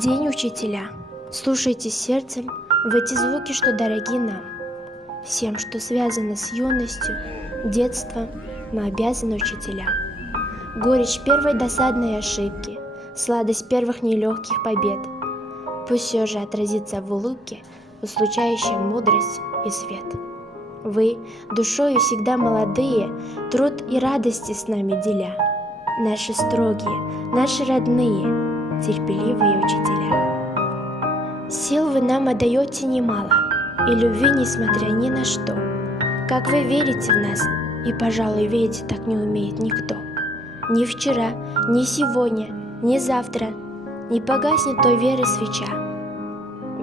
День учителя. Слушайте сердцем в эти звуки, что дороги нам. Всем, что связано с юностью, детством, мы обязаны учителям. Горечь первой досадной ошибки, сладость первых нелегких побед. Пусть все же отразится в улыбке, услучающей мудрость и свет. Вы, душою всегда молодые, труд и радости с нами деля. Наши строгие, наши родные, терпеливые учителя. Сил вы нам отдаете немало, и любви, несмотря ни на что. Как вы верите в нас, и, пожалуй, верить так не умеет никто. Ни вчера, ни сегодня, ни завтра не погаснет той веры свеча.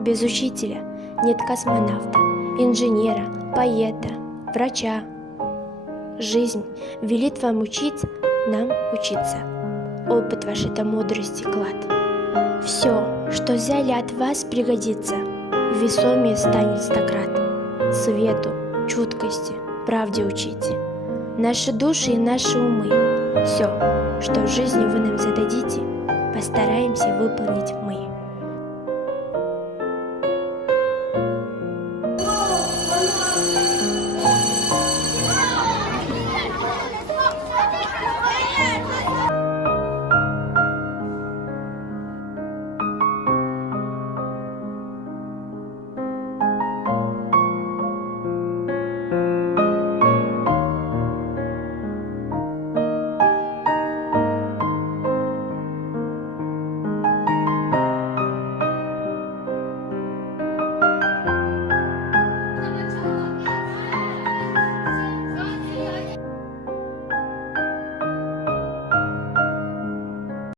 Без учителя нет космонавта, инженера, поэта, врача. Жизнь велит вам учить, нам учиться. Опыт ваш — это мудрости клад. Все, что взяли от вас, пригодится, весомее станет стократ. Свету, чуткости, правде учите. Наши души и наши умы. Все, что в жизни вы нам зададите, постараемся выполнить мы.